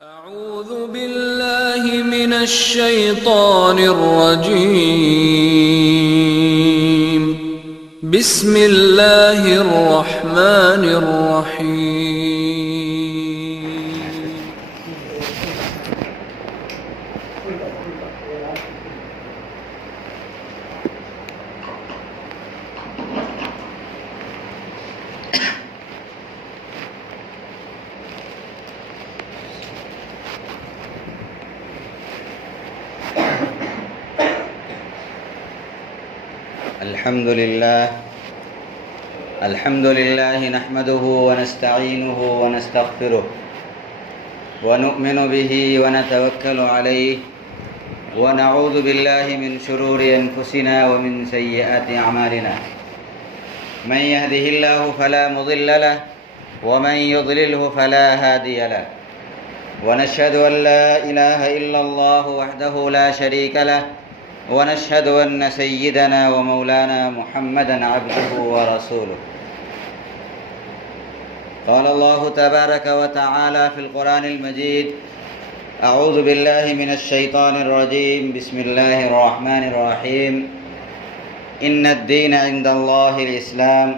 أعوذ بالله من الشيطان الرجيم. بسم الله الرحمن الرحيم. الحمد لله نحمده ونستعينه ونستغفره ونؤمن به ونتوكل عليه ونعوذ بالله من شرور أنفسنا ومن سيئات أعمالنا. من يهده الله فلا مضل له ومن يضلله فلا هادي له، ونشهد أن لا إله إلا الله وحده لا شريك له، ونشهد أن سيدنا ومولانا محمدًا عبده ورسوله. قال الله تبارك وتعالى في القرآن المجيد: أعوذ بالله من الشيطان الرجيم. بسم الله الرحمن الرحيم. إن الدين عند الله الإسلام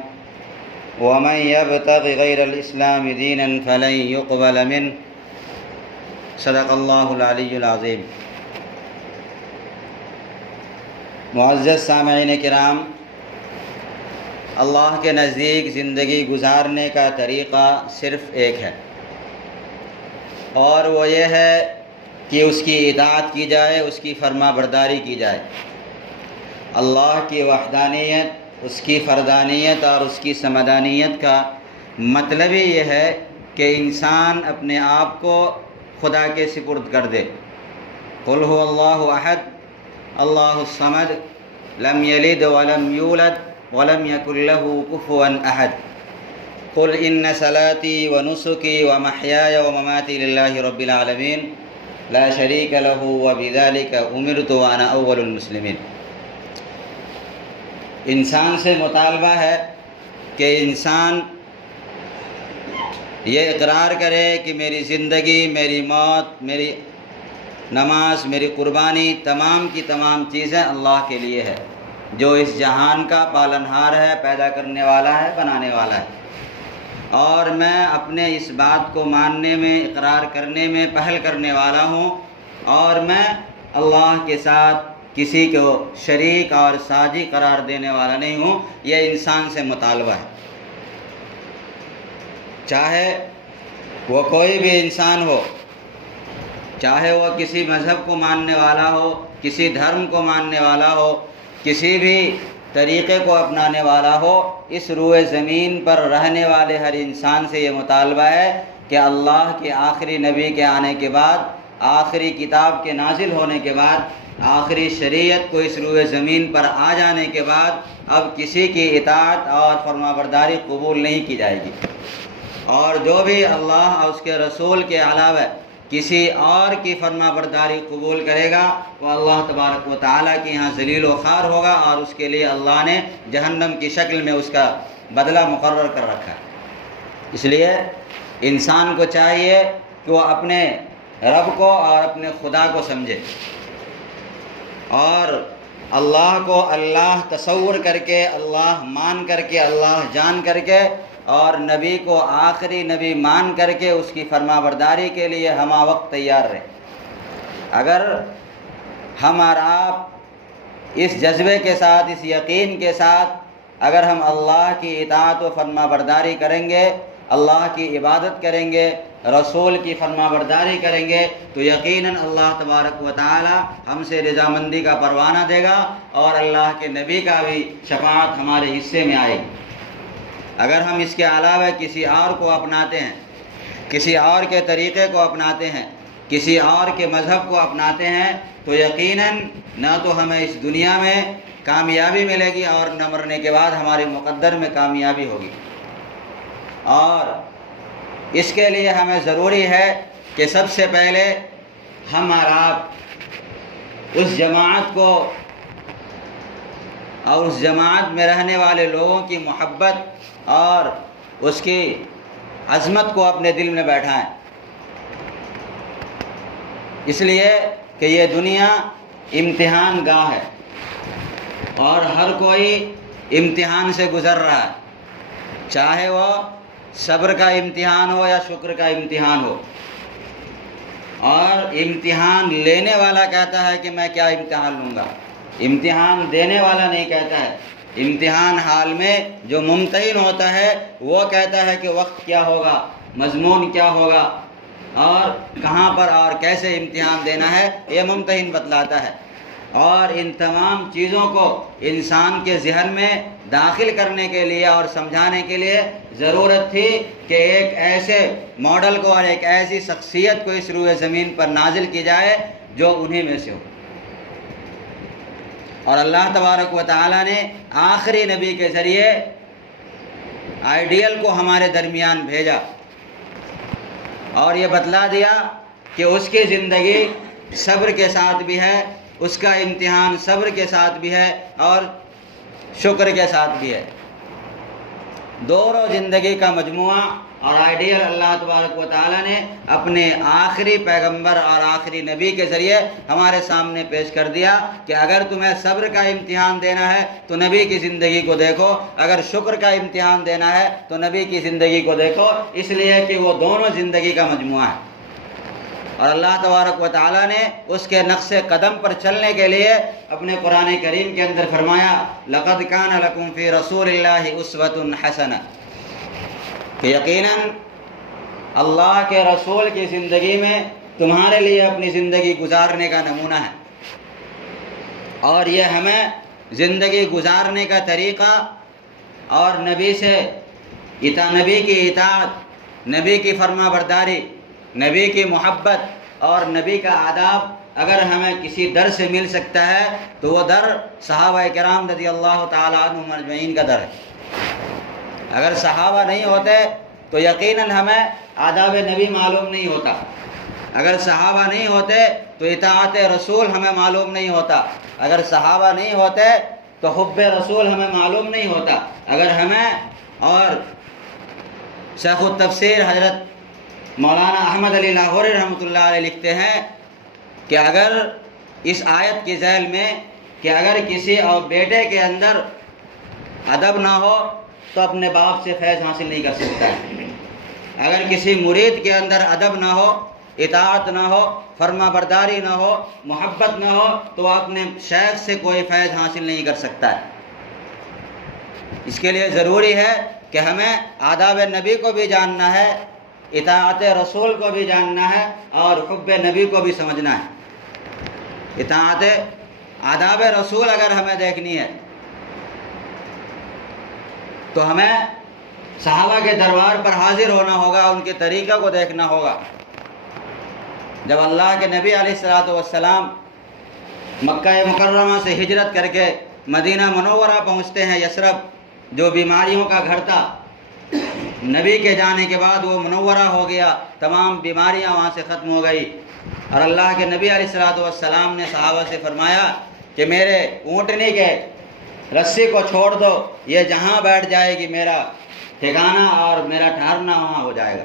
ومن يبتغ غير الإسلام دينا فلن يقبل منه. صدق الله العلی العظیم. معزز سامعین کرام، اللہ کے نزدیک زندگی گزارنے کا طریقہ صرف ایک ہے، اور وہ یہ ہے کہ اس کی اطاعت کی جائے، اس کی فرما برداری کی جائے. اللہ کی وحدانیت، اس کی فردانیت اور اس کی سمدانیت کا مطلب ہی یہ ہے کہ انسان اپنے آپ کو خدا کے سپرد کر دے. قل هو اللہ احد اللہ الصمد لم یلد ولم یولد ولم یکن له کفوا احد. قل ان صلاتی ونسکی ومحیای ومماتی للہ رب العالمین لا شریک له وبذلک امرت وانا اول المسلمین. انسان سے مطالبہ ہے کہ انسان یہ اقرار کرے کہ میری زندگی، میری موت، میری نماز، میری قربانی، تمام کی تمام چیزیں اللہ کے لیے ہے، جو اس جہان کا پالنہار ہے، پیدا کرنے والا ہے، بنانے والا ہے. اور میں اپنے اس بات کو ماننے میں، اقرار کرنے میں پہل کرنے والا ہوں، اور میں اللہ کے ساتھ کسی کو شریک اور ساجی قرار دینے والا نہیں ہوں. یہ انسان سے مطالبہ ہے، چاہے وہ کوئی بھی انسان ہو، چاہے وہ کسی مذہب کو ماننے والا ہو، کسی دھرم کو ماننے والا ہو، کسی بھی طریقے کو اپنانے والا ہو. اس روئے زمین پر رہنے والے ہر انسان سے یہ مطالبہ ہے کہ اللہ کے آخری نبی کے آنے کے بعد، آخری کتاب کے نازل ہونے کے بعد، آخری شریعت کو اس روئے زمین پر آ جانے کے بعد اب کسی کی اطاعت اور فرما برداری قبول نہیں کی جائے گی. اور جو بھی اللہ اور اس کے رسول کے علاوہ کسی اور کی فرما برداری قبول کرے گا، وہ اللہ تبارک و تعالیٰ کے یہاں ذلیل و خوار ہوگا، اور اس کے لیے اللہ نے جہنم کی شکل میں اس کا بدلہ مقرر کر رکھا ہے. اس لیے انسان کو چاہیے کہ وہ اپنے رب کو اور اپنے خدا کو سمجھے، اور اللہ کو اللہ تصور کر کے، اللہ مان کر کے، اللہ جان کر کے، اور نبی کو آخری نبی مان کر کے اس کی فرما برداری کے لیے ہمہ وقت تیار رہیں. اگر ہم اور آپ اس جذبے کے ساتھ، اس یقین کے ساتھ اگر ہم اللہ کی اطاعت و فرما برداری کریں گے، اللہ کی عبادت کریں گے، رسول کی فرما برداری کریں گے، تو یقیناً اللہ تبارک و تعالی ہم سے رضامندی کا پروانہ دے گا، اور اللہ کے نبی کا بھی شفاعت ہمارے حصے میں آئے گی. اگر ہم اس کے علاوہ کسی اور کو اپناتے ہیں، کسی اور کے طریقے کو اپناتے ہیں، کسی اور کے مذہب کو اپناتے ہیں، تو یقیناً نہ تو ہمیں اس دنیا میں کامیابی ملے گی، اور نہ مرنے کے بعد ہمارے مقدر میں کامیابی ہوگی. اور اس کے لیے ہمیں ضروری ہے کہ سب سے پہلے ہم اور آپ اس جماعت کو اور اس جماعت میں رہنے والے لوگوں کی محبت اور اس کی عظمت کو اپنے دل میں بیٹھائیں. اس لیے کہ یہ دنیا امتحان گاہ ہے اور ہر کوئی امتحان سے گزر رہا ہے، چاہے وہ صبر کا امتحان ہو یا شکر کا امتحان ہو۔ اور امتحان لینے والا کہتا ہے کہ میں کیا امتحان لوں گا، امتحان دینے والا نہیں کہتا ہے۔ امتحان حال میں جو ممتحن ہوتا ہے وہ کہتا ہے کہ وقت کیا ہوگا، مضمون کیا ہوگا، اور کہاں پر اور کیسے امتحان دینا ہے، یہ ممتحن بتلاتا ہے۔ اور ان تمام چیزوں کو انسان کے ذہن میں داخل کرنے کے لیے اور سمجھانے کے لیے ضرورت تھی کہ ایک ایسے ماڈل کو اور ایک ایسی شخصیت کو اس روئے زمین پر نازل کی جائے جو انہی میں سے ہو۔ اور اللہ تبارک و تعالیٰ نے آخری نبی کے ذریعے آئیڈیل کو ہمارے درمیان بھیجا اور یہ بتلا دیا کہ اس کی زندگی صبر کے ساتھ بھی ہے، اس کا امتحان صبر کے ساتھ بھی ہے اور شکر کے ساتھ بھی ہے۔ دونوں زندگی کا مجموعہ اور آئیڈیل اللہ تبارک و تعالیٰ نے اپنے آخری پیغمبر اور آخری نبی کے ذریعے ہمارے سامنے پیش کر دیا کہ اگر تمہیں صبر کا امتحان دینا ہے تو نبی کی زندگی کو دیکھو، اگر شکر کا امتحان دینا ہے تو نبی کی زندگی کو دیکھو، اس لیے کہ وہ دونوں زندگی کا مجموعہ ہے۔ اور اللہ تبارک و تعالیٰ نے اس کے نقش قدم پر چلنے کے لیے اپنے قرآن کریم کے اندر فرمایا لَقَدْ كَانَ لَكُمْ فِي رَسُولِ اللَّهِ أُسْوَةٌ حَسَنَةٌ، کہ یقیناً اللہ کے رسول کی زندگی میں تمہارے لیے اپنی زندگی گزارنے کا نمونہ ہے۔ اور یہ ہمیں زندگی گزارنے کا طریقہ اور نبی کی اطاعت، نبی کی فرما برداری، نبی کی محبت اور نبی کا آداب اگر ہمیں کسی در سے مل سکتا ہے تو وہ در صحابہ کرام رضی اللہ تعالیٰ عنہم اجمعین کا در ہے۔ اگر صحابہ نہیں ہوتے تو یقیناً ہمیں آداب نبی معلوم نہیں ہوتا، اگر صحابہ نہیں ہوتے تو اطاعت رسول ہمیں معلوم نہیں ہوتا، اگر صحابہ نہیں ہوتے تو حب رسول ہمیں معلوم نہیں ہوتا۔ اگر ہمیں، اور شیخ التفسیر حضرت مولانا احمد علی لاہوری رحمۃ اللہ علیہ لکھتے ہیں کہ اگر اس آیت کی ذیل میں کہ اگر کسی اور بیٹے کے اندر ادب نہ ہو تو اپنے باپ سے فیض حاصل نہیں کر سکتا ہے، اگر کسی مرید کے اندر ادب نہ ہو، اطاعت نہ ہو، فرما برداری نہ ہو، محبت نہ ہو تو وہ اپنے شیخ سے کوئی فیض حاصل نہیں کر سکتا ہے۔ اس کے لیے ضروری ہے کہ ہمیں آداب نبی کو بھی جاننا ہے، اطاعت رسول کو بھی جاننا ہے اور حب نبی کو بھی سمجھنا ہے۔ اطاعت آداب رسول اگر ہمیں دیکھنی ہے تو ہمیں صحابہ کے دربار پر حاضر ہونا ہوگا، ان کے طریقہ کو دیکھنا ہوگا۔ جب اللہ کے نبی علیہ الصلوۃ والسلام مکہ مکرمہ سے ہجرت کر کے مدینہ منورہ پہنچتے ہیں، یثرب جو بیماریوں کا گھر تھا، نبی کے جانے کے بعد وہ منورہ ہو گیا، تمام بیماریاں وہاں سے ختم ہو گئی۔ اور اللہ کے نبی علیہ الصلوۃ والسلام نے صحابہ سے فرمایا کہ میرے اونٹنی کے رسی کو چھوڑ دو، یہ جہاں بیٹھ جائے گی میرا ٹھکانہ اور میرا ٹھہرنا وہاں ہو جائے گا۔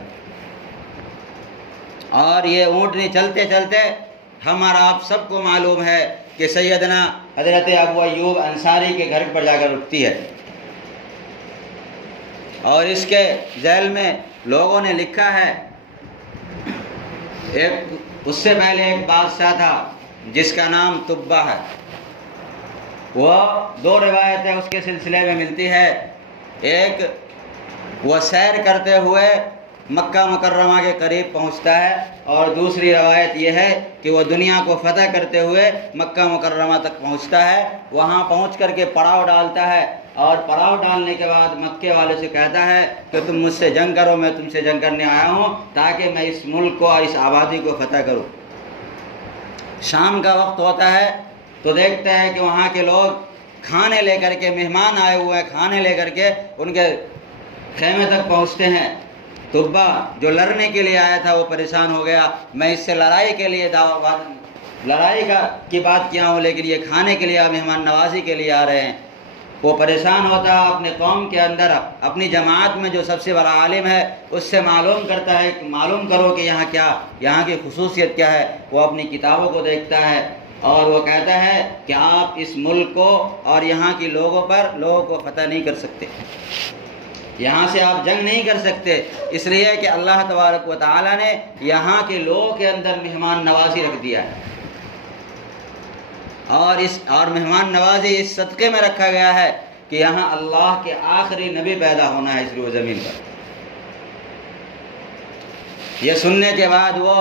اور یہ اونٹنی چلتے چلتے ہم اور آپ سب کو معلوم ہے کہ سیدنا حضرت ابو ایوب انصاری کے گھر پر جا کر رکتی ہے۔ اور اس کے ذیل میں لوگوں نے لکھا ہے، اس سے پہلے ایک بادشاہ تھا جس کا نام تبہ ہے، وہ دو روایتیں اس کے سلسلے میں ملتی ہے۔ ایک، وہ سیر کرتے ہوئے مکہ مکرمہ کے قریب پہنچتا ہے، اور دوسری روایت یہ ہے کہ وہ دنیا کو فتح کرتے ہوئے مکہ مکرمہ تک پہنچتا ہے، وہاں پہنچ کر کے پڑاؤ ڈالتا ہے، اور پڑاؤ ڈالنے کے بعد مکے والے سے کہتا ہے کہ تم مجھ سے جنگ کرو، میں تم سے جنگ کرنے آیا ہوں تاکہ میں اس ملک کو اور اس آبادی کو فتح کروں۔ شام کا وقت ہوتا ہے تو دیکھتے ہیں کہ وہاں کے لوگ کھانے لے کر کے، مہمان آئے ہوئے ہیں، کھانے لے کر کے ان کے خیمے تک پہنچتے ہیں۔ تبہ جو لڑنے کے لیے آیا تھا وہ پریشان ہو گیا، میں اس سے لڑائی کے لیے کی بات کیا ہوں، لیکن یہ کھانے کے لیے، مہمان نوازی کے لیے آ رہے ہیں۔ وہ پریشان ہوتا ہے اپنے قوم کے اندر، اپنی جماعت میں جو سب سے بڑا عالم ہے اس سے معلوم کرتا ہے کہ معلوم کرو کہ یہاں کی خصوصیت کیا ہے۔ وہ اپنی کتابوں کو دیکھتا ہے اور وہ کہتا ہے کہ آپ اس ملک کو اور یہاں کی لوگوں کو فتح نہیں کر سکتے، یہاں سے آپ جنگ نہیں کر سکتے، اس لیے کہ اللہ تبارک و تعالیٰ نے یہاں کے لوگوں کے اندر مہمان نوازی رکھ دیا ہے، اور مہمان نوازی اس صدقے میں رکھا گیا ہے کہ یہاں اللہ کے آخری نبی پیدا ہونا ہے اس روئے زمین پر۔ یہ سننے کے بعد وہ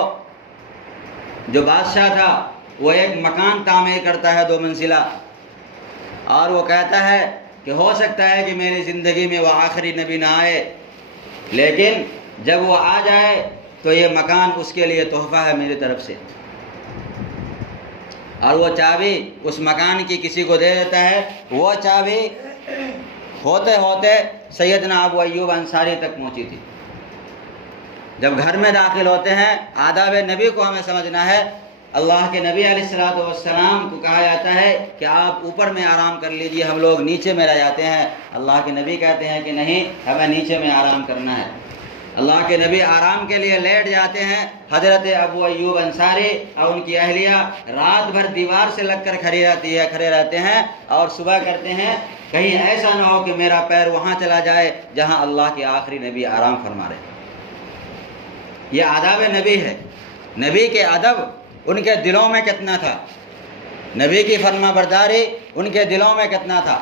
جو بادشاہ تھا وہ ایک مکان تعمیر کرتا ہے 2 منزلہ، اور وہ کہتا ہے کہ ہو سکتا ہے کہ میری زندگی میں وہ آخری نبی نہ آئے، لیکن جب وہ آ جائے تو یہ مکان اس کے لیے تحفہ ہے میری طرف سے۔ اور وہ چابی اس مکان کی کسی کو دے دیتا ہے۔ وہ چابی ہوتے ہوتے سیدنا ابو ایوب انصاری تک پہنچی تھی۔ جب گھر میں داخل ہوتے ہیں، آداب نبی کو ہمیں سمجھنا ہے۔ اللہ کے نبی علیہ الصلوۃ والسلام کو کہا جاتا ہے کہ آپ اوپر میں آرام کر لیجئے، ہم لوگ نیچے میں رہ جاتے ہیں۔ اللہ کے نبی کہتے ہیں کہ نہیں، ہمیں نیچے میں آرام کرنا ہے۔ اللہ کے نبی آرام کے لیے لیٹ جاتے ہیں۔ حضرت ابو ایوب انصاری اور ان کی اہلیہ رات بھر دیوار سے لگ کر کھڑے رہتے ہیں اور صبح کرتے ہیں کہیں ایسا نہ ہو کہ میرا پیر وہاں چلا جائے جہاں اللہ کے آخری نبی آرام فرما رہے۔ یہ آداب نبی ہے۔ نبی کے ادب ان کے دلوں میں کتنا تھا، نبی کی فرما برداری ان کے دلوں میں کتنا تھا،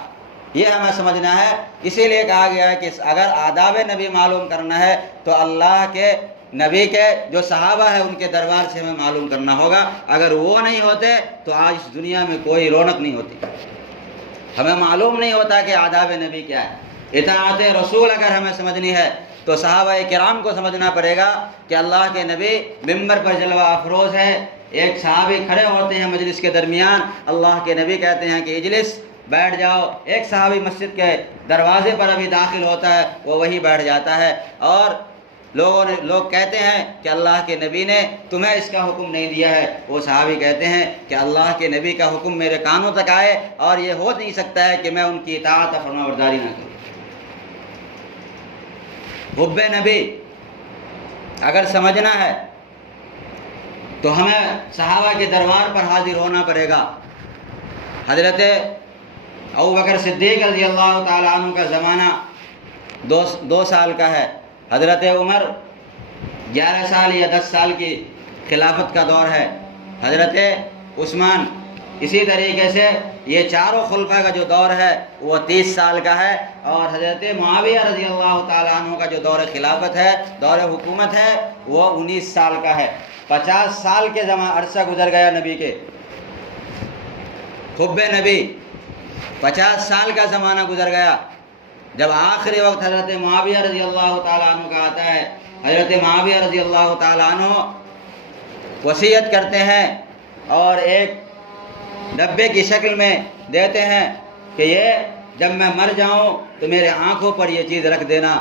یہ ہمیں سمجھنا ہے۔ اسی لیے کہا گیا ہے کہ اگر آداب نبی معلوم کرنا ہے تو اللہ کے نبی کے جو صحابہ ہیں ان کے دربار سے ہمیں معلوم کرنا ہوگا۔ اگر وہ نہیں ہوتے تو آج اس دنیا میں کوئی رونق نہیں ہوتی۔ ہمیں معلوم نہیں ہوتا کہ آداب نبی کیا ہے۔ اطاعت رسول اگر ہمیں سمجھنی ہے تو صحابہ کرام کو سمجھنا پڑے گا کہ اللہ کے نبی ممبر پر جلوہ افروز ہے۔ ایک صحابی کھڑے ہوتے ہیں مجلس کے درمیان، اللہ کے نبی کہتے ہیں کہ اجلس، بیٹھ جاؤ۔ ایک صحابی مسجد کے دروازے پر ابھی داخل ہوتا ہے، وہ وہی بیٹھ جاتا ہے، اور لوگ کہتے ہیں کہ اللہ کے نبی نے تمہیں اس کا حکم نہیں دیا ہے۔ وہ صحابی کہتے ہیں کہ اللہ کے نبی کا حکم میرے کانوں تک آئے اور یہ ہو نہیں سکتا ہے کہ میں ان کی اطاعت اور فرما برداری نہ کروں۔ حب نبی اگر سمجھنا ہے تو ہمیں صحابہ کے دربار پر حاضر ہونا پڑے گا۔ حضرت ابوبکر صدیق رضی اللہ تعالیٰ عنہ کا زمانہ 2 سال کا ہے، حضرت عمر 11 سال یا 10 سال کی خلافت کا دور ہے، حضرت عثمان اسی طریقے سے یہ چاروں خلفاء کا جو دور ہے وہ 30 سال کا ہے، اور حضرت معاویہ رضی اللہ تعالیٰ عنہ کا جو دور خلافت ہے، دور حکومت ہے، وہ 19 سال کا ہے۔ 50 سال کے عرصہ گزر گیا نبی کے۔ حب نبی 50 سال کا زمانہ گزر گیا، جب آخری وقت حضرت معاویہ رضی اللہ تعالیٰ عنہ کا آتا ہے۔ حضرت معاویہ رضی اللہ تعالیٰ عنہ وصیت کرتے ہیں اور ایک ڈبے کی شکل میں دیتے ہیں کہ یہ جب میں مر جاؤں تو میرے آنکھوں پر یہ چیز رکھ دینا۔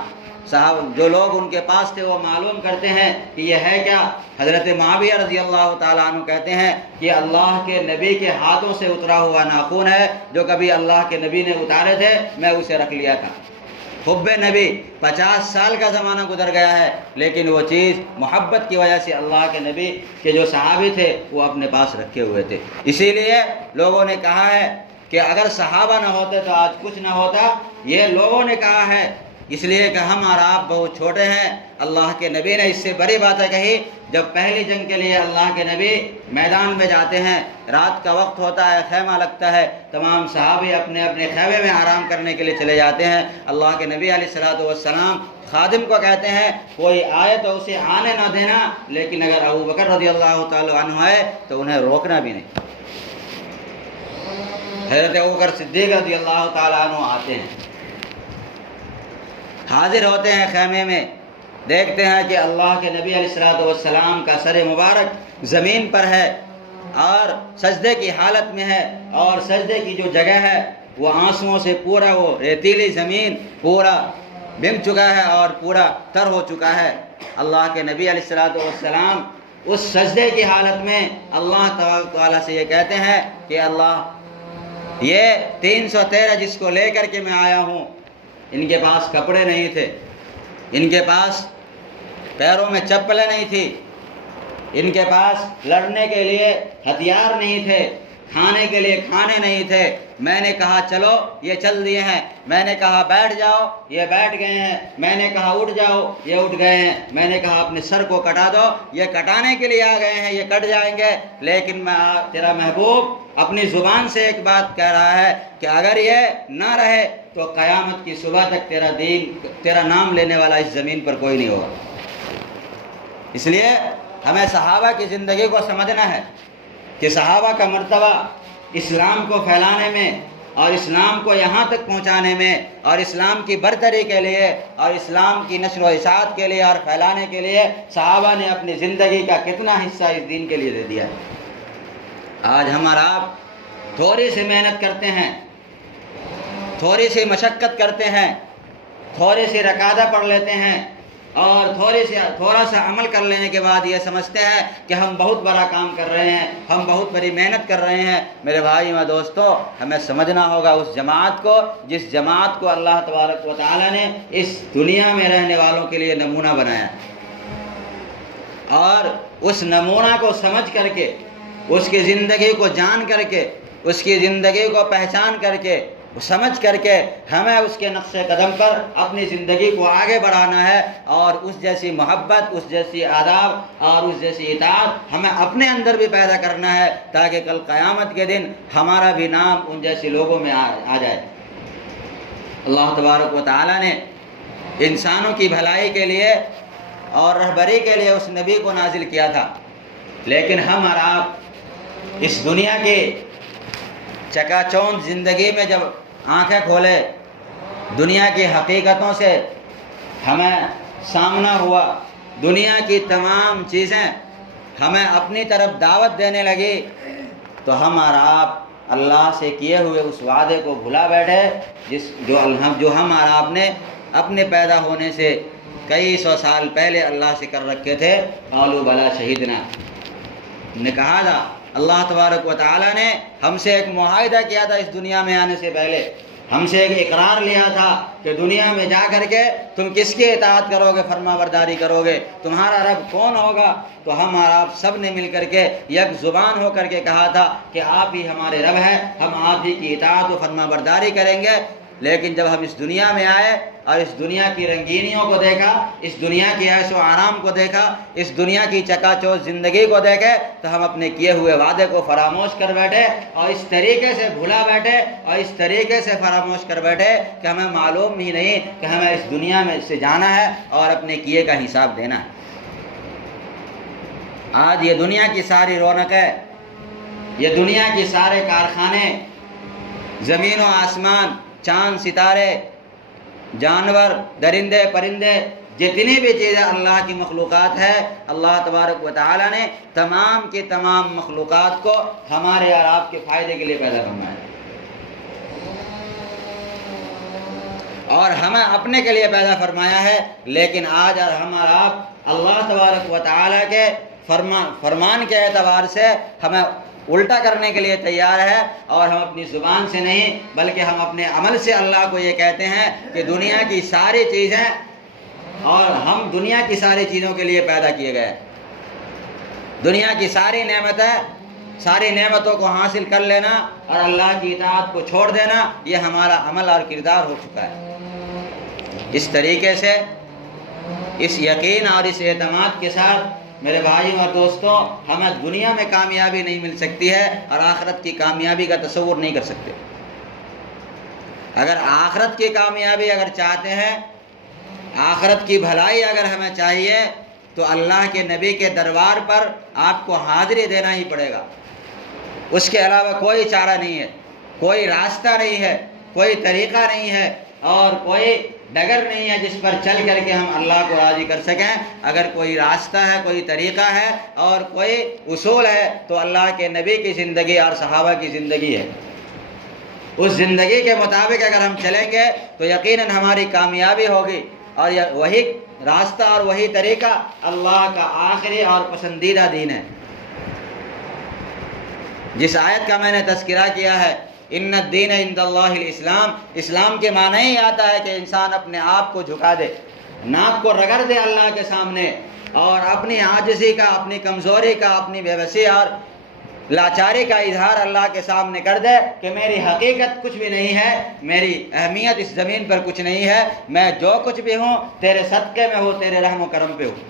صاحب جو لوگ ان کے پاس تھے وہ معلوم کرتے ہیں کہ یہ ہے کیا۔ حضرت معاویہ رضی اللہ تعالیٰ عنہ کہتے ہیں کہ اللہ کے نبی کے ہاتھوں سے اترا ہوا ناخن ہے، جو کبھی اللہ کے نبی نے اتارے تھے، میں اسے رکھ لیا تھا۔ حب نبی 50 سال کا زمانہ گزر گیا ہے، لیکن وہ چیز محبت کی وجہ سے اللہ کے نبی کے جو صحابی تھے وہ اپنے پاس رکھے ہوئے تھے۔ اسی لیے لوگوں نے کہا ہے کہ اگر صحابہ نہ ہوتے تو آج کچھ نہ ہوتا۔ یہ لوگوں نے کہا ہے اس لیے کہ ہم اور آپ بہت چھوٹے ہیں۔ اللہ کے نبی نے اس سے بڑی باتیں کہی۔ جب پہلی جنگ کے لیے اللہ کے نبی میدان میں جاتے ہیں، رات کا وقت ہوتا ہے، خیمہ لگتا ہے، تمام صحابی اپنے اپنے خیمے میں آرام کرنے کے لیے چلے جاتے ہیں۔ اللہ کے نبی علیہ الصلوۃ والسلام خادم کو کہتے ہیں کوئی آئے تو اسے آنے نہ دینا، لیکن اگر ابوبکر رضی اللہ تعالیٰ عنہ آئے تو انہیں روکنا بھی نہیں۔ حضرت ابوبکر صدیق رضی اللہ تعالیٰ عنہ آتے ہیں، حاضر ہوتے ہیں خیمے میں، دیکھتے ہیں کہ اللہ کے نبی علیہ الصلوۃ والسلام کا سر مبارک زمین پر ہے اور سجدے کی حالت میں ہے، اور سجدے کی جو جگہ ہے وہ آنسوؤں سے پورا وہ ریتیلی زمین پورا بھگ چکا ہے اور پورا تر ہو چکا ہے۔ اللہ کے نبی علیہ الصلوۃ والسلام اس سجدے کی حالت میں اللہ تعالیٰ سے یہ کہتے ہیں کہ اللہ یہ 313 جس کو لے کر کے میں آیا ہوں، ان کے پاس کپڑے نہیں تھے، ان کے پاس پیروں میں چپلیں نہیں تھی، ان کے پاس لڑنے کے لیے ہتھیار نہیں تھے، کھانے کے لیے کھانے نہیں تھے۔ میں نے کہا چلو، یہ چل دیے ہیں۔ میں نے کہا بیٹھ جاؤ، یہ بیٹھ گئے ہیں۔ میں نے کہا اٹھ جاؤ، یہ اٹھ گئے ہیں۔ میں نے کہا اپنے سر کو کٹا دو، یہ کٹانے کے لیے آ گئے ہیں، یہ کٹ جائیں گے۔ لیکن تیرا محبوب اپنی زبان سے ایک بات کہہ رہا ہے کہ اگر یہ نہ رہے تو قیامت کی صبح تک تیرا نام لینے والا اس زمین پر کوئی نہیں ہوگا۔ اس لیے ہمیں صحابہ کی زندگی کو سمجھنا ہے کہ صحابہ کا مرتبہ اسلام کو پھیلانے میں اور اسلام کو یہاں تک پہنچانے میں اور اسلام کی برتری کے لیے اور اسلام کی نشر و اشاعت کے لیے اور پھیلانے کے لیے صحابہ نے اپنی زندگی کا کتنا حصہ اس دین کے لیے دے دیا۔ آج ہم اور آپ تھوڑی سی محنت کرتے ہیں، تھوڑی سی مشقت کرتے ہیں، تھوڑی سی رکعتیں پڑھ لیتے ہیں اور تھوڑا سا عمل کر لینے کے بعد یہ سمجھتے ہیں کہ ہم بہت بڑا کام کر رہے ہیں، ہم بہت بڑی محنت کر رہے ہیں۔ میرے بھائی و دوستو، ہمیں سمجھنا ہوگا اس جماعت کو جس جماعت کو اللہ تبارک و تعالیٰ نے اس دنیا میں رہنے والوں کے لیے نمونہ بنایا، اور اس نمونہ کو سمجھ کر کے، اس کی زندگی کو جان کر کے، اس کی زندگی کو پہچان کر کے، سمجھ کر کے ہمیں اس کے نقش قدم پر اپنی زندگی کو آگے بڑھانا ہے، اور اس جیسی محبت، اس جیسی آداب اور اس جیسی اطاعت ہمیں اپنے اندر بھی پیدا کرنا ہے، تاکہ کل قیامت کے دن ہمارا بھی نام ان جیسی لوگوں میں آ جائے۔ اللہ تبارک و تعالیٰ نے انسانوں کی بھلائی کے لیے اور رہبری کے لیے اس نبی کو نازل کیا تھا، لیکن ہم اور آپ اس دنیا کی چکا چوند زندگی میں جب آنکھیں کھولے، دنیا کی حقیقتوں سے ہمیں سامنا ہوا، دنیا کی تمام چیزیں ہمیں اپنی طرف دعوت دینے لگی، تو ہم اور آپ اللہ سے کیے ہوئے اس وعدے کو بھلا بیٹھے جو ہم اور آپ نے اپنے پیدا ہونے سے کئی سو سال پہلے اللہ سے کر رکھے تھے۔ قالوا بلا شہیدنا، نے کہا تھا، اللہ تبارک و تعالیٰ نے ہم سے ایک معاہدہ کیا تھا اس دنیا میں آنے سے پہلے، ہم سے ایک اقرار لیا تھا کہ دنیا میں جا کر کے تم کس کی اطاعت کرو گے، فرما برداری کرو گے، تمہارا رب کون ہوگا؟ تو ہم اور آپ سب نے مل کر کے یک زبان ہو کر کے کہا تھا کہ آپ ہی ہمارے رب ہیں، ہم آپ ہی کی اطاعت و فرما برداری کریں گے۔ لیکن جب ہم اس دنیا میں آئے اور اس دنیا کی رنگینیوں کو دیکھا، اس دنیا کی عیش و آرام کو دیکھا، اس دنیا کی چکا چوند زندگی کو دیکھے، تو ہم اپنے کیے ہوئے وعدے کو فراموش کر بیٹھے اور اس طریقے سے بھلا بیٹھے اور اس طریقے سے فراموش کر بیٹھے کہ ہمیں معلوم ہی نہیں کہ ہمیں اس دنیا میں سے جانا ہے اور اپنے کیے کا حساب دینا ہے۔ آج یہ دنیا کی ساری رونقیں، یہ دنیا کے سارے کارخانے، زمین و آسمان، چاند ستارے، جانور، درندے پرندے، جتنی بھی چیزیں اللہ کی مخلوقات ہے، اللہ تبارک و تعالیٰ نے تمام کی تمام مخلوقات کو ہمارے اور آپ کے فائدے کے لیے پیدا فرمایا اور ہمیں اپنے کے لیے پیدا فرمایا ہے۔ لیکن آج اور ہم اور آپ اللہ تبارک و تعالیٰ کے فرمان کے اعتبار سے ہمیں الٹا کرنے کے لیے تیار ہے، اور ہم اپنی زبان سے نہیں بلکہ ہم اپنے عمل سے اللہ کو یہ کہتے ہیں کہ دنیا کی ساری چیزیں اور ہم دنیا کی ساری چیزوں کے لیے پیدا کیے گئے، دنیا کی ساری نعمتوں کو حاصل کر لینا اور اللہ کی اطاعت کو چھوڑ دینا، یہ ہمارا عمل اور کردار ہو چکا ہے۔ اس طریقے سے، اس یقین اور اس اعتماد کے ساتھ میرے بھائیوں اور دوستوں، ہمیں دنیا میں کامیابی نہیں مل سکتی ہے اور آخرت کی کامیابی کا تصور نہیں کر سکتے۔ اگر آخرت کی کامیابی اگر چاہتے ہیں، آخرت کی بھلائی اگر ہمیں چاہیے، تو اللہ کے نبی کے دربار پر آپ کو حاضری دینا ہی پڑے گا۔ اس کے علاوہ کوئی چارہ نہیں ہے، کوئی راستہ نہیں ہے، کوئی طریقہ نہیں ہے اور کوئی ڈگر نہیں ہے جس پر چل کر کے ہم اللہ کو راضی کر سکیں۔ اگر کوئی راستہ ہے، کوئی طریقہ ہے اور کوئی اصول ہے تو اللہ کے نبی کی زندگی اور صحابہ کی زندگی ہے۔ اس زندگی کے مطابق اگر ہم چلیں گے تو یقیناً ہماری کامیابی ہوگی، اور وہی راستہ اور وہی طریقہ اللہ کا آخری اور پسندیدہ دین ہے۔ جس آیت کا میں نے تذکرہ کیا ہے ان الدین عند اللہ الاسلام، اسلام کے معنی ہی آتا ہے کہ انسان اپنے آپ کو جھکا دے، ناک کو رگڑ دے اللہ کے سامنے، اور اپنی عاجزی کا، اپنی کمزوری کا، اپنی بے بسی اور لاچاری کا اظہار اللہ کے سامنے کر دے کہ میری حقیقت کچھ بھی نہیں ہے، میری اہمیت اس زمین پر کچھ نہیں ہے، میں جو کچھ بھی ہوں تیرے صدقے میں ہوں، تیرے رحم و کرم پہ ہوں۔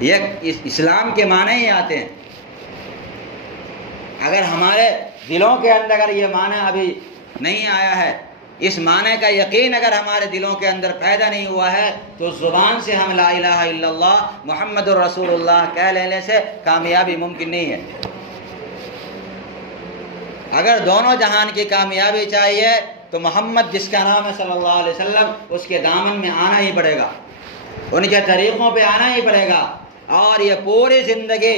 یہ اسلام کے معنی ہی آتے ہیں۔ اگر ہمارے دلوں کے اندر اگر یہ معنی ابھی نہیں آیا ہے، اس معنی کا یقین اگر ہمارے دلوں کے اندر پیدا نہیں ہوا ہے، تو زبان سے ہم لا الہ الا اللہ محمد الرسول اللہ کہہ لینے سے کامیابی ممکن نہیں ہے۔ اگر دونوں جہان کی کامیابی چاہیے تو محمد جس کا نام ہے صلی اللہ علیہ وسلم، اس کے دامن میں آنا ہی پڑے گا، ان کے طریقوں پہ آنا ہی پڑے گا، اور یہ پوری زندگی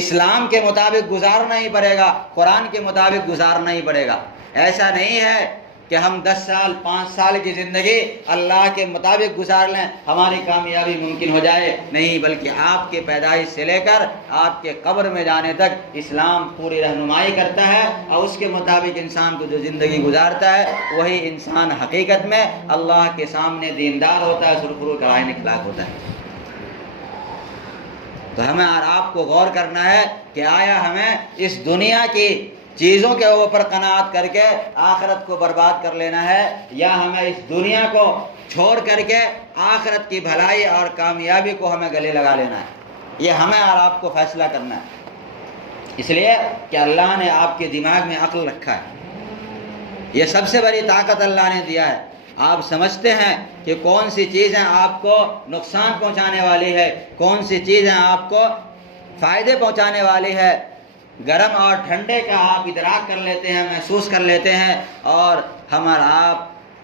اسلام کے مطابق گزارنا ہی پڑے گا، قرآن کے مطابق گزارنا ہی پڑے گا۔ ایسا نہیں ہے کہ ہم 10 سال 5 سال کی زندگی اللہ کے مطابق گزار لیں ہماری کامیابی ممکن ہو جائے، نہیں، بلکہ آپ کے پیدائش سے لے کر آپ کے قبر میں جانے تک اسلام پوری رہنمائی کرتا ہے، اور اس کے مطابق انسان کو جو زندگی گزارتا ہے وہی انسان حقیقت میں اللہ کے سامنے دیندار ہوتا ہے، سرخرو کا عین اخلاق ہوتا ہے۔ تو ہمیں اور آپ کو غور کرنا ہے کہ آیا ہمیں اس دنیا کی چیزوں کے اوپر قناعت کر کے آخرت کو برباد کر لینا ہے، یا ہمیں اس دنیا کو چھوڑ کر کے آخرت کی بھلائی اور کامیابی کو ہمیں گلے لگا لینا ہے۔ یہ ہمیں اور آپ کو فیصلہ کرنا ہے، اس لیے کہ اللہ نے آپ کے دماغ میں عقل رکھا ہے، یہ سب سے بڑی طاقت اللہ نے دیا ہے۔ آپ سمجھتے ہیں کہ کون سی چیزیں آپ کو نقصان پہنچانے والی ہے، کون سی چیزیں آپ کو فائدے پہنچانے والی ہے، گرم اور ٹھنڈے کا آپ ادراک کر لیتے ہیں، محسوس کر لیتے ہیں، اور ہم اور آپ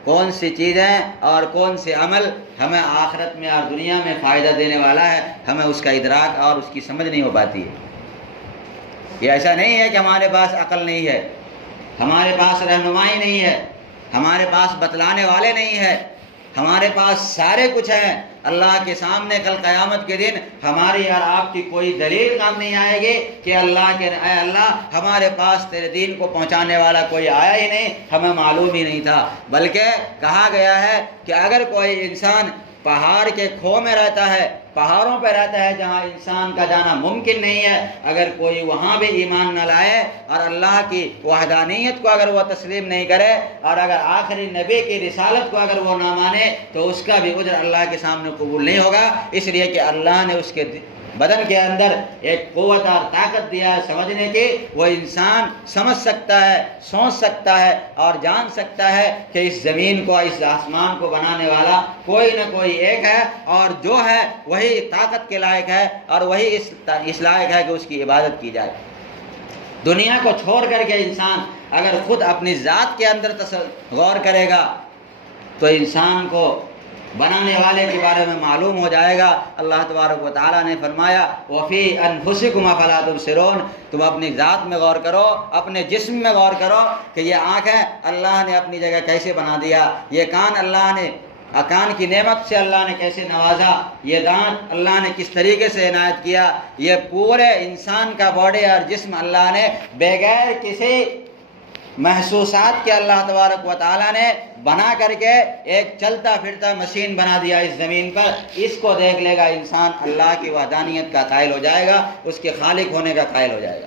کون سی چیزیں اور کون سے عمل ہمیں آخرت میں اور دنیا میں فائدہ دینے والا ہے، ہمیں اس کا ادراک اور اس کی سمجھ نہیں ہو پاتی ہے۔ یہ ایسا نہیں ہے کہ ہمارے پاس عقل نہیں ہے، ہمارے پاس رہنمائی نہیں ہے، ہمارے پاس بتلانے والے نہیں ہیں، ہمارے پاس سارے کچھ ہیں۔ اللہ کے سامنے کل قیامت کے دن ہماری اور آپ کی کوئی دلیل کام نہیں آئے گی کہ اے اللہ ہمارے پاس تیرے دین کو پہنچانے والا کوئی آیا ہی نہیں، ہمیں معلوم ہی نہیں تھا۔ بلکہ کہا گیا ہے کہ اگر کوئی انسان پہاڑ کے کھو میں رہتا ہے، پہاڑوں پہ رہتا ہے جہاں انسان کا جانا ممکن نہیں ہے، اگر کوئی وہاں بھی ایمان نہ لائے اور اللہ کی وحدانیت کو اگر وہ تسلیم نہیں کرے، اور اگر آخری نبی کی رسالت کو اگر وہ نہ مانے، تو اس کا بھی اجر اللہ کے سامنے قبول نہیں ہوگا، اس لیے کہ اللہ نے اس کے بدن کے اندر ایک قوت اور طاقت دیا ہے سمجھنے کی، وہ انسان سمجھ سکتا ہے، سوچ سکتا ہے اور جان سکتا ہے کہ اس زمین کو، اس آسمان کو بنانے والا کوئی نہ کوئی ایک ہے، اور جو ہے وہی طاقت کے لائق ہے، اور وہی اس لائق ہے کہ اس کی عبادت کی جائے۔ دنیا کو چھوڑ کر کے انسان اگر خود اپنی ذات کے اندر غور کرے گا تو انسان کو بنانے والے کے بارے میں معلوم ہو جائے گا۔ اللہ تبارک و تعالیٰ نے فرمایا وَفِي أَنفُسِكُمْ أَفَلَا تُبْصِرُونَ، تم اپنی ذات میں غور کرو، اپنے جسم میں غور کرو کہ یہ آنکھیں اللہ نے اپنی جگہ کیسے بنا دیا، یہ کان اللہ نے کان کی نعمت سے اللہ نے کیسے نوازا، یہ دانت اللہ نے کس طریقے سے عنایت کیا، یہ پورے انسان کا باڈی اور جسم اللہ نے بغیر کسی محسوسات کے اللہ تبارک و تعالیٰ نے بنا کر کے ایک چلتا پھرتا مشین بنا دیا اس زمین پر۔ اس کو دیکھ لے گا انسان، اللہ کی وحدانیت کا قائل ہو جائے گا، اس کے خالق ہونے کا قائل ہو جائے گا۔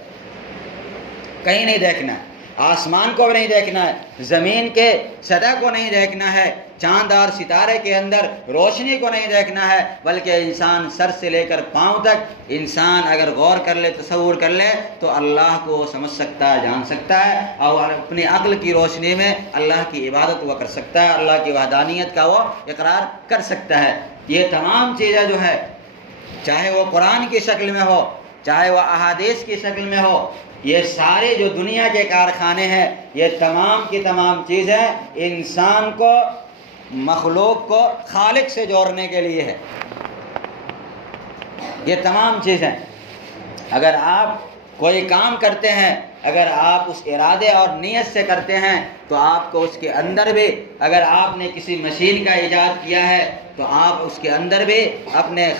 کہیں نہیں دیکھنا ہے، آسمان کو نہیں دیکھنا ہے، زمین کے سطح کو نہیں دیکھنا ہے، چاند اور ستارے کے اندر روشنی کو نہیں دیکھنا ہے، بلکہ انسان سر سے لے کر پاؤں تک انسان اگر غور کر لے، تصور کر لے، تو اللہ کو وہ سمجھ سکتا ہے، جان سکتا ہے، اور اپنی عقل کی روشنی میں اللہ کی عبادت وہ کر سکتا ہے، اللہ کی وحدانیت کا وہ اقرار کر سکتا ہے۔ یہ تمام چیزیں جو ہے، چاہے وہ قرآن کی شکل میں ہو، چاہے وہ احادیث کی شکل میں ہو، یہ سارے جو دنیا کے کارخانے ہیں، یہ تمام کی تمام چیزیں انسان کو، مخلوق کو خالق سے جوڑنے کے لیے ہے۔ یہ تمام چیزیں اگر آپ کوئی کام کرتے ہیں، اگر آپ اس ارادے اور نیت سے کرتے ہیں، تو آپ کو اس کے اندر بھی، اگر آپ نے کسی مشین کا ایجاد کیا ہے تو آپ اس کے اندر بھی اپنے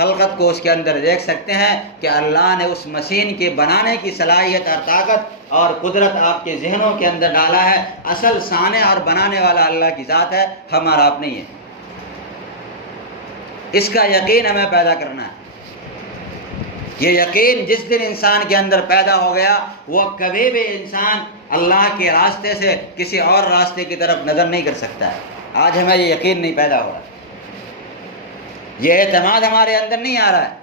خلقت کو اس کے اندر دیکھ سکتے ہیں کہ اللہ نے اس مشین کے بنانے کی صلاحیت اور طاقت اور قدرت آپ کے ذہنوں کے اندر ڈالا ہے۔ اصل صانع اور بنانے والا اللہ کی ذات ہے، ہمارا آپ نہیں ہے۔ اس کا یقین ہمیں پیدا کرنا ہے۔ یہ یقین جس دن انسان کے اندر پیدا ہو گیا، وہ کبھی بھی انسان اللہ کے راستے سے کسی اور راستے کی طرف نظر نہیں کر سکتا ہے۔ آج ہمیں یہ یقین نہیں پیدا ہو رہا، یہ اعتماد ہمارے اندر نہیں آ رہا ہے۔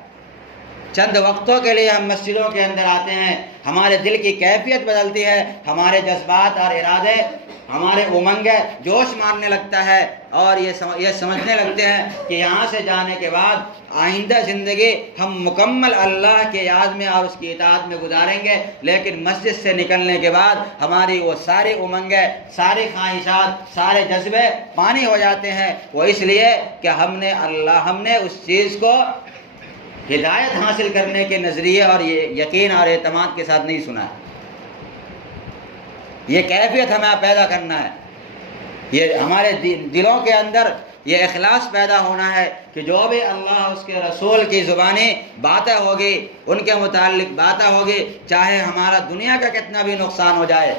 چند وقتوں کے لیے ہم مسجدوں کے اندر آتے ہیں، ہمارے دل کی کیفیت بدلتی ہے، ہمارے جذبات اور ارادے، ہمارے امنگ جوش مارنے لگتا ہے، اور یہ سمجھنے لگتے ہیں کہ یہاں سے جانے کے بعد آئندہ زندگی ہم مکمل اللہ کے یاد میں اور اس کی اطاعت میں گزاریں گے۔ لیکن مسجد سے نکلنے کے بعد ہماری وہ ساری امنگیں، ساری خواہشات، سارے جذبے پانی ہو جاتے ہیں۔ وہ اس لیے کہ ہم نے اس چیز کو ہدایت حاصل کرنے کے نظریے اور یہ یقین اور اعتماد کے ساتھ نہیں سنا ہے۔ یہ کیفیت ہمیں پیدا کرنا ہے، یہ ہمارے دلوں کے اندر یہ اخلاص پیدا ہونا ہے کہ جو بھی اللہ اس کے رسول کی زبانی باتیں ہوگی، ان کے متعلق باتیں ہوگی، چاہے ہمارا دنیا کا کتنا بھی نقصان ہو جائے،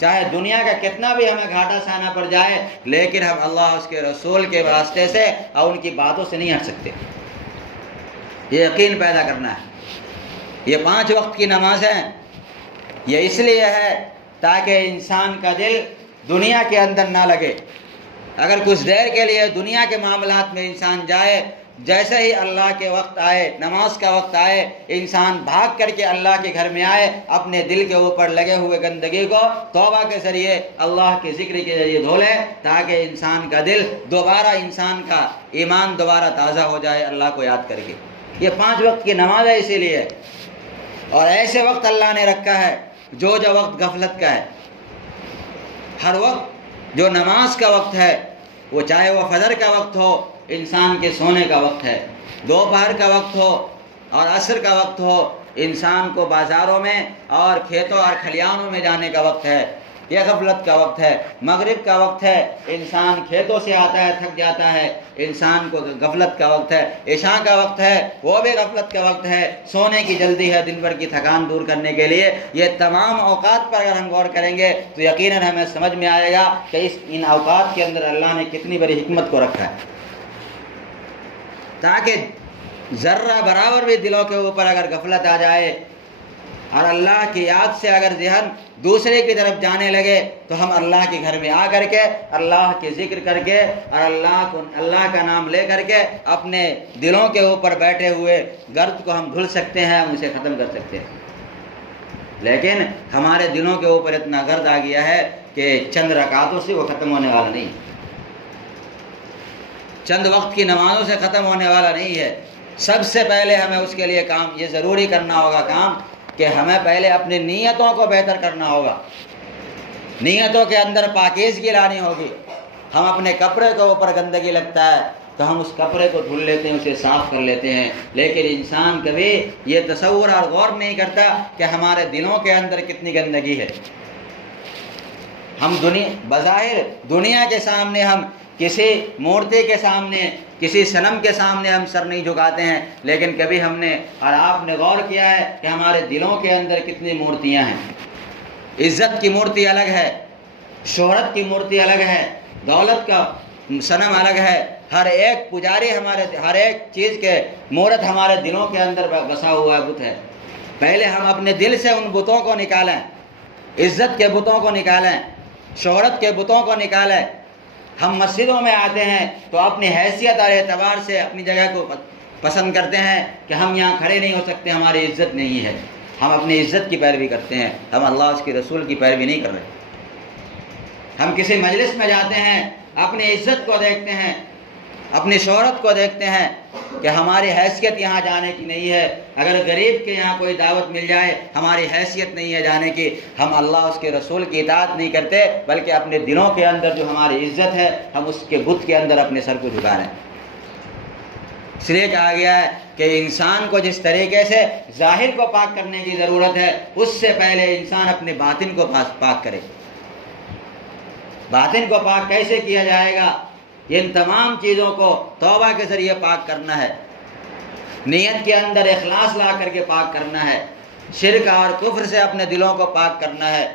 چاہے دنیا کا کتنا بھی ہمیں گھاٹا سہنا پڑ جائے، لیکن ہم اللہ اس کے رسول کے واسطے سے اور ان کی باتوں سے نہیں ہٹ سکتے۔ یہ یقین پیدا کرنا ہے۔ یہ 5 وقت کی نمازیں یہ اس لیے ہے تاکہ انسان کا دل دنیا کے اندر نہ لگے۔ اگر کچھ دیر کے لیے دنیا کے معاملات میں انسان جائے، جیسے ہی اللہ کے وقت آئے، نماز کا وقت آئے، انسان بھاگ کر کے اللہ کے گھر میں آئے، اپنے دل کے اوپر لگے ہوئے گندگی کو توبہ کے ذریعے، اللہ کے ذکر کے ذریعے دھو لے، تاکہ انسان کا دل دوبارہ، انسان کا ایمان دوبارہ تازہ ہو جائے اللہ کو یاد کر کے۔ یہ 5 وقت کی نماز ہے اسی لیے، اور ایسے وقت اللہ نے رکھا ہے جو وقت غفلت کا ہے۔ ہر وقت جو نماز کا وقت ہے، وہ چاہے وہ فجر کا وقت ہو، انسان کے سونے کا وقت ہے، دوپہر کا وقت ہو اور عصر کا وقت ہو، انسان کو بازاروں میں اور کھیتوں اور کھلیانوں میں جانے کا وقت ہے، یہ غفلت کا وقت ہے۔ مغرب کا وقت ہے، انسان کھیتوں سے آتا ہے، تھک جاتا ہے، انسان کو غفلت کا وقت ہے۔ عشاء کا وقت ہے، وہ بھی غفلت کا وقت ہے، سونے کی جلدی ہے دن بھر کی تھکان دور کرنے کے لیے۔ یہ تمام اوقات پر اگر ہم غور کریں گے تو یقیناً ہمیں سمجھ میں آئے گا کہ ان اوقات کے اندر اللہ نے کتنی بڑی حکمت کو رکھا ہے، تاکہ ذرہ برابر بھی دلوں کے اوپر اگر غفلت آ جائے اور اللہ کی یاد سے اگر ذہن دوسرے کی طرف جانے لگے، تو ہم اللہ کے گھر میں آ کر کے اللہ کے ذکر کر کے اور اللہ کا نام لے کر کے اپنے دلوں کے اوپر بیٹھے ہوئے گرد کو ہم دھل سکتے ہیں، ہم اسے ختم کر سکتے ہیں۔ لیکن ہمارے دلوں کے اوپر اتنا گرد آ گیا ہے کہ چند رکعتوں سے وہ ختم ہونے والا نہیں، چند وقت کی نمازوں سے ختم ہونے والا نہیں ہے۔ سب سے پہلے ہمیں اس کے لیے کام یہ ضروری کرنا ہوگا کہ ہمیں پہلے اپنی نیتوں کو بہتر کرنا ہوگا، نیتوں کے اندر پاکیزگی لانی ہوگی۔ ہم اپنے کپڑے کے اوپر گندگی لگتا ہے تو ہم اس کپڑے کو دھل لیتے ہیں، اسے صاف کر لیتے ہیں، لیکن انسان کبھی یہ تصور اور غور نہیں کرتا کہ ہمارے دلوں کے اندر کتنی گندگی ہے۔ ہم بظاہر دنیا کے سامنے، ہم کسی مورتی کے سامنے، کسی صنم کے سامنے ہم سر نہیں جھکاتے ہیں، لیکن کبھی ہم نے اور آپ نے غور کیا ہے کہ ہمارے دلوں کے اندر کتنی مورتیاں ہیں۔ عزت کی مورتی الگ ہے، شہرت کی مورتی الگ ہے، دولت کا صنم الگ ہے۔ ہر ایک پجاری ہر ایک چیز کے مورت ہمارے دلوں کے اندر بسا ہوا بت ہے۔ پہلے ہم اپنے دل سے ان بتوں کو نکالیں، عزت کے بتوں کو نکالیں، شہرت کے بتوں کو نکالیں۔ ہم مسجدوں میں آتے ہیں تو اپنی حیثیت اور اعتبار سے اپنی جگہ کو پسند کرتے ہیں کہ ہم یہاں کھڑے نہیں ہو سکتے، ہماری عزت نہیں ہے۔ ہم اپنی عزت کی پیروی کرتے ہیں، ہم اللہ اس کے رسول کی پیروی نہیں کر رہے۔ ہم کسی مجلس میں جاتے ہیں، اپنی عزت کو دیکھتے ہیں، اپنی شہرت کو دیکھتے ہیں کہ ہماری حیثیت یہاں جانے کی نہیں ہے۔ اگر غریب کے یہاں کوئی دعوت مل جائے، ہماری حیثیت نہیں ہے جانے کی۔ ہم اللہ اس کے رسول کی اطاعت نہیں کرتے، بلکہ اپنے دلوں کے اندر جو ہماری عزت ہے، ہم اس کے بت کے اندر اپنے سر کو جھکا رہے ہیں۔ اس لیے کہا گیا ہے کہ انسان کو جس طریقے سے ظاہر کو پاک کرنے کی ضرورت ہے، اس سے پہلے انسان اپنے باطن کو پاک کرے۔ باطن کو پاک کیسے کیا جائے گا؟ ان تمام چیزوں کو توبہ کے ذریعے پاک کرنا ہے۔ نیت کے اندر اخلاص لا کر کے پاک کرنا ہے، شرک اور کفر سے اپنے دلوں کو پاک کرنا ہے،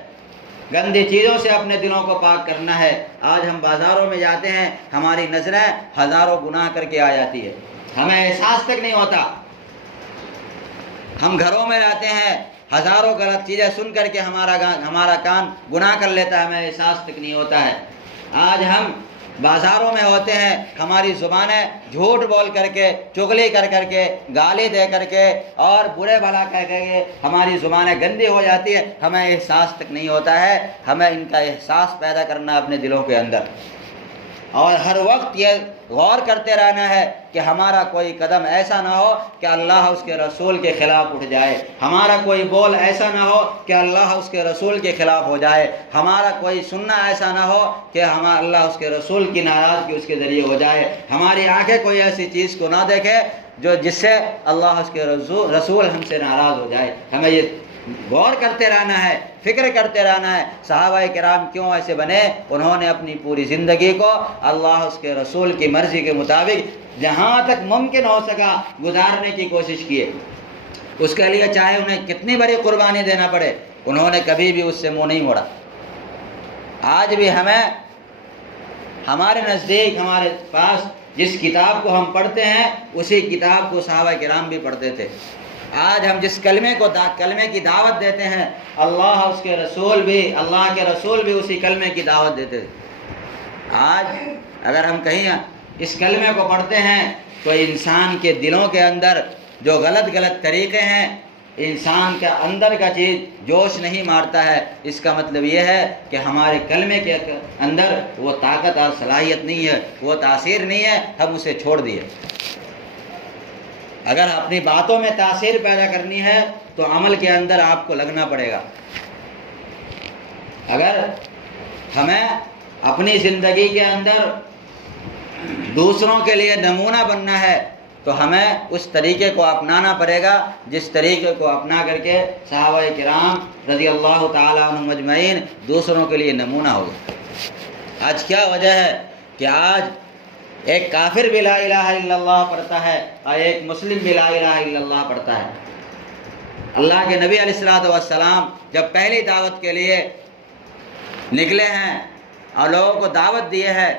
گندی چیزوں سے اپنے دلوں کو پاک کرنا ہے۔ آج ہم بازاروں میں جاتے ہیں، ہماری نظریں ہزاروں گناہ کر کے آ جاتی ہے، ہمیں احساس تک نہیں ہوتا۔ ہم گھروں میں رہتے ہیں، ہزاروں غلط چیزیں سن کر کے ہمارا کان گناہ کر لیتا ہے، ہمیں احساس تک نہیں ہوتا ہے۔ آج ہم بازاروں میں ہوتے ہیں، ہماری زبانیں جھوٹ بول کر کے، چغلی کر کر کے، گالی دے کر کے اور برے بھلا کہہ کے ہماری زبانیں گندی ہو جاتی ہیں، ہمیں احساس تک نہیں ہوتا ہے۔ ہمیں ان کا احساس پیدا کرنا اپنے دلوں کے اندر، اور ہر وقت یہ غور کرتے رہنا ہے کہ ہمارا کوئی قدم ایسا نہ ہو کہ اللہ اس کے رسول کے خلاف اٹھ جائے، ہمارا کوئی بول ایسا نہ ہو کہ اللہ اس کے رسول کے خلاف ہو جائے، ہمارا کوئی سننا ایسا نہ ہو کہ اللہ اس کے رسول کی ناراضگی اس کے ذریعے ہو جائے، ہماری آنکھیں کوئی ایسی چیز کو نہ دیکھے جس سے اللہ اس کے رسول ہم سے ناراض ہو جائے۔ ہمیں یہ غور کرتے رہنا ہے، فکر کرتے رہنا ہے صحابہ کرام کیوں ایسے بنے۔ انہوں نے اپنی پوری زندگی کو اللہ اس کے رسول کی مرضی کے مطابق جہاں تک ممکن ہو سکا گزارنے کی کوشش کی، اس کے لیے چاہے انہیں کتنی بڑی قربانی دینا پڑے، انہوں نے کبھی بھی اس سے منہ نہیں موڑا۔ آج بھی ہمیں ہمارے نزدیک، ہمارے پاس جس کتاب کو ہم پڑھتے ہیں اسی کتاب کو صحابہ کرام بھی پڑھتے تھے۔ آج ہم جس کلمے کی دعوت دیتے ہیں، اللہ کے رسول بھی اسی کلمے کی دعوت دیتے تھے۔ آج اگر ہم کہیں اس کلمے کو پڑھتے ہیں تو انسان کے دلوں کے اندر جو غلط طریقے ہیں، انسان کا اندر کا چیز جوش نہیں مارتا ہے، اس کا مطلب یہ ہے کہ ہمارے کلمے کے اندر وہ طاقت اور صلاحیت نہیں ہے، وہ تاثیر نہیں ہے، ہم اسے چھوڑ دیے۔ اگر اپنی باتوں میں تاثیر پیدا کرنی ہے تو عمل کے اندر آپ کو لگنا پڑے گا۔ اگر ہمیں اپنی زندگی کے اندر دوسروں کے لیے نمونہ بننا ہے تو ہمیں اس طریقے کو اپنانا پڑے گا جس طریقے کو اپنا کر کے صحابہ کرام رضی اللہ تعالیٰ عنہم اجمعین دوسروں کے لیے نمونہ ہو گئے۔ آج کیا وجہ ہے کہ آج ایک کافر بھی لا الہ الا اللہ پڑھتا ہے اور ایک مسلم بھی لا الہ الا اللہ پڑھتا ہے۔ اللہ کے نبی علیہ الصلوۃ والسلام جب پہلی دعوت کے لیے نکلے ہیں اور لوگوں کو دعوت دیے ہے،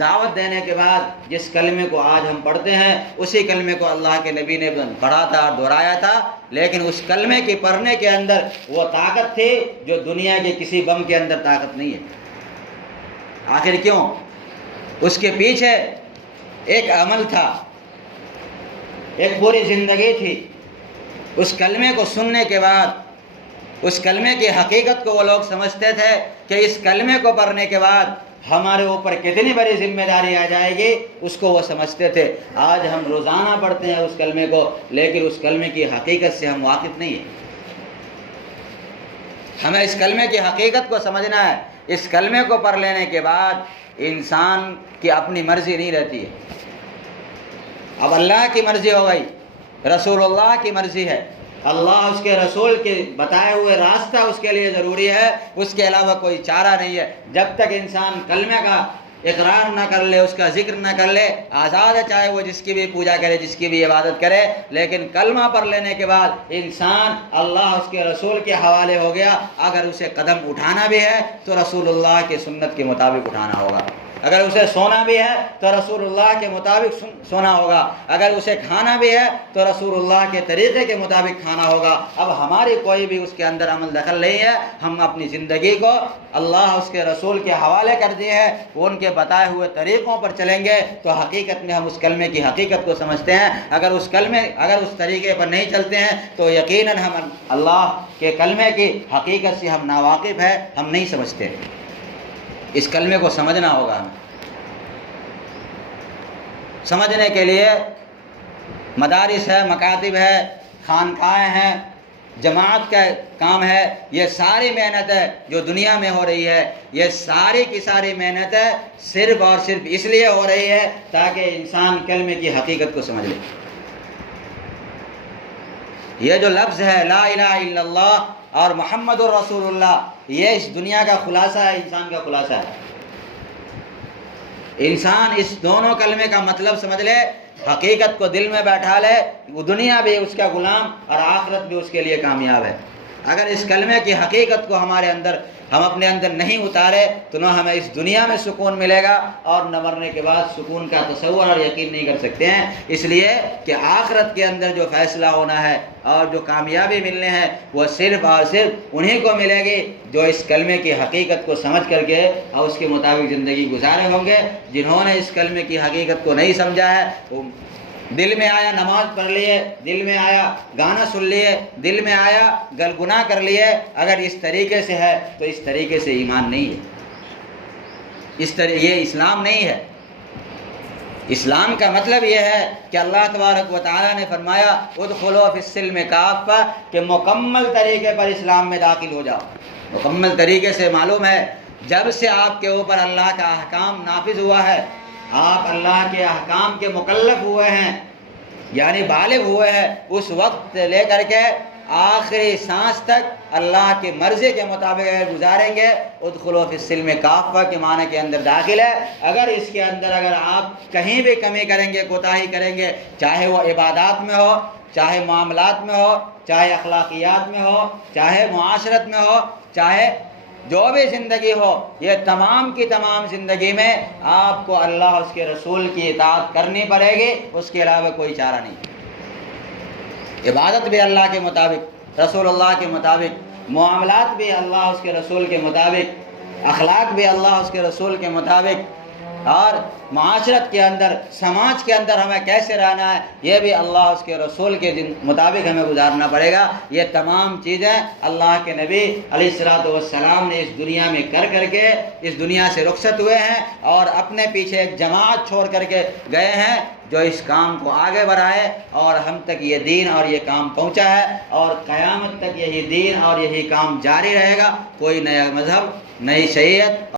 دعوت دینے کے بعد جس کلمے کو آج ہم پڑھتے ہیں اسی کلمے کو اللہ کے نبی نے پڑھا تھا اور دہرایا تھا، لیکن اس کلمے کی پڑھنے کے اندر وہ طاقت تھی جو دنیا کے کسی بم کے اندر طاقت نہیں ہے۔ آخر کیوں؟ اس کے پیچھے ایک عمل تھا، ایک پوری زندگی تھی۔ اس کلمے کو سننے کے بعد، اس کلمے کی حقیقت کو وہ لوگ سمجھتے تھے کہ اس کلمے کو پڑھنے کے بعد ہمارے اوپر کتنی بڑی ذمہ داری آ جائے گی، اس کو وہ سمجھتے تھے۔ آج ہم روزانہ پڑھتے ہیں اس کلمے کو، لیکن اس کلمے کی حقیقت سے ہم واقف نہیں ہیں۔ ہمیں اس کلمے کی حقیقت کو سمجھنا ہے۔ اس کلمے کو پڑھ لینے کے بعد انسان کی اپنی مرضی نہیں رہتی ہے، اب اللہ کی مرضی ہو گئی، رسول اللہ کی مرضی ہے، اللہ اس کے رسول کے بتائے ہوئے راستہ اس کے لیے ضروری ہے، اس کے علاوہ کوئی چارہ نہیں ہے۔ جب تک انسان کلمے کا اقرار نہ کر لے، اس کا ذکر نہ کر لے، آزاد ہے چاہے وہ جس کی بھی پوجا کرے، جس کی بھی عبادت کرے، لیکن کلمہ پڑھ لینے کے بعد انسان اللہ اس کے رسول کے حوالے ہو گیا۔ اگر اسے قدم اٹھانا بھی ہے تو رسول اللہ کی سنت کے مطابق اٹھانا ہوگا، اگر اسے سونا بھی ہے تو رسول اللہ کے مطابق سونا ہوگا، اگر اسے کھانا بھی ہے تو رسول اللہ کے طریقے کے مطابق کھانا ہوگا۔ اب ہماری کوئی بھی اس کے اندر عمل دخل نہیں ہے، ہم اپنی زندگی کو اللہ اس کے رسول کے حوالے کر دیے ہیں، وہ ان کے بتائے ہوئے طریقوں پر چلیں گے تو حقیقت میں ہم اس کلمے کی حقیقت کو سمجھتے ہیں۔ اگر اس طریقے پر نہیں چلتے ہیں تو یقیناً ہم اللہ کے کلمے کی حقیقت سے ہم ناواقف ہیں، ہم نہیں سمجھتے۔ اس کلمے کو سمجھنا ہوگا۔ ہمیں سمجھنے کے لیے مدارس ہے، مکاتب ہے، خانقاہیں ہیں، جماعت کا کام ہے، یہ ساری محنت ہے جو دنیا میں ہو رہی ہے، یہ ساری کی ساری محنت ہے صرف اور صرف اس لیے ہو رہی ہے تاکہ انسان کلمے کی حقیقت کو سمجھ لے۔ یہ جو لفظ ہے لا الہ الا اللہ اور محمد الرسول اللہ، یہ اس دنیا کا خلاصہ ہے، انسان کا خلاصہ ہے۔ انسان اس دونوں کلمے کا مطلب سمجھ لے حقیقت کو دل میں بیٹھا لے، وہ دنیا بھی اس کا غلام اور آخرت بھی اس کے لیے کامیاب ہے۔ اگر اس کلمے کی حقیقت کو ہم اپنے اندر نہیں اتارے تو نہ ہمیں اس دنیا میں سکون ملے گا اور نہ مرنے کے بعد سکون کا تصور اور یقین نہیں کر سکتے ہیں، اس لیے کہ آخرت کے اندر جو فیصلہ ہونا ہے اور جو کامیابی ملنے ہیں وہ صرف اور صرف انہی کو ملے گی جو اس کلمے کی حقیقت کو سمجھ کر کے اور اس کے مطابق زندگی گزارے ہوں گے۔ جنہوں نے اس کلمے کی حقیقت کو نہیں سمجھا ہے، وہ دل میں آیا نماز پڑھ لیے، دل میں آیا گانا سن لیے، دل میں آیا گناہ کر لیے، اگر اس طریقے سے ہے تو اس طریقے سے ایمان نہیں ہے، یہ اسلام نہیں ہے۔ اسلام کا مطلب یہ ہے کہ اللہ تبارک و تعالیٰ نے فرمایا ادخلوا فی السلم کافہ، کہ مکمل طریقے پر اسلام میں داخل ہو جاؤ۔ مکمل طریقے سے معلوم ہے جب سے آپ کے اوپر اللہ کا احکام نافذ ہوا ہے، آپ اللہ کے احکام کے مکلف ہوئے ہیں، یعنی بالغ ہوئے ہیں، اس وقت لے کر کے آخری سانس تک اللہ کی مرضی کے مطابق گزاریں گے۔ ادخلوا فی السلم کافہ کے معنی کے اندر داخل ہے۔ اگر اس کے اندر آپ کہیں بھی کمی کریں گے، کوتاہی کریں گے، چاہے وہ عبادات میں ہو، چاہے معاملات میں ہو، چاہے اخلاقیات میں ہو، چاہے معاشرت میں ہو، چاہے جو بھی زندگی ہو، یہ تمام کی تمام زندگی میں آپ کو اللہ اور اس کے رسول کی اطاعت کرنی پڑے گی، اس کے علاوہ کوئی چارہ نہیں۔ عبادت بھی اللہ کے مطابق، رسول اللہ کے مطابق، معاملات بھی اللہ اس کے رسول کے مطابق، اخلاق بھی اللہ اس کے رسول کے مطابق، اور معاشرت کے اندر، سماج کے اندر ہمیں کیسے رہنا ہے یہ بھی اللہ اس کے رسول کے مطابق ہمیں گزارنا پڑے گا۔ یہ تمام چیزیں اللہ کے نبی علیہ الصلوۃ والسلام نے اس دنیا میں کر کے اس دنیا سے رخصت ہوئے ہیں اور اپنے پیچھے ایک جماعت چھوڑ کر کے گئے ہیں جو اس کام کو آگے بڑھائے، اور ہم تک یہ دین اور یہ کام پہنچا ہے، اور قیامت تک یہی دین اور یہی کام جاری رہے گا۔ کوئی نیا مذہب، نئی شریعت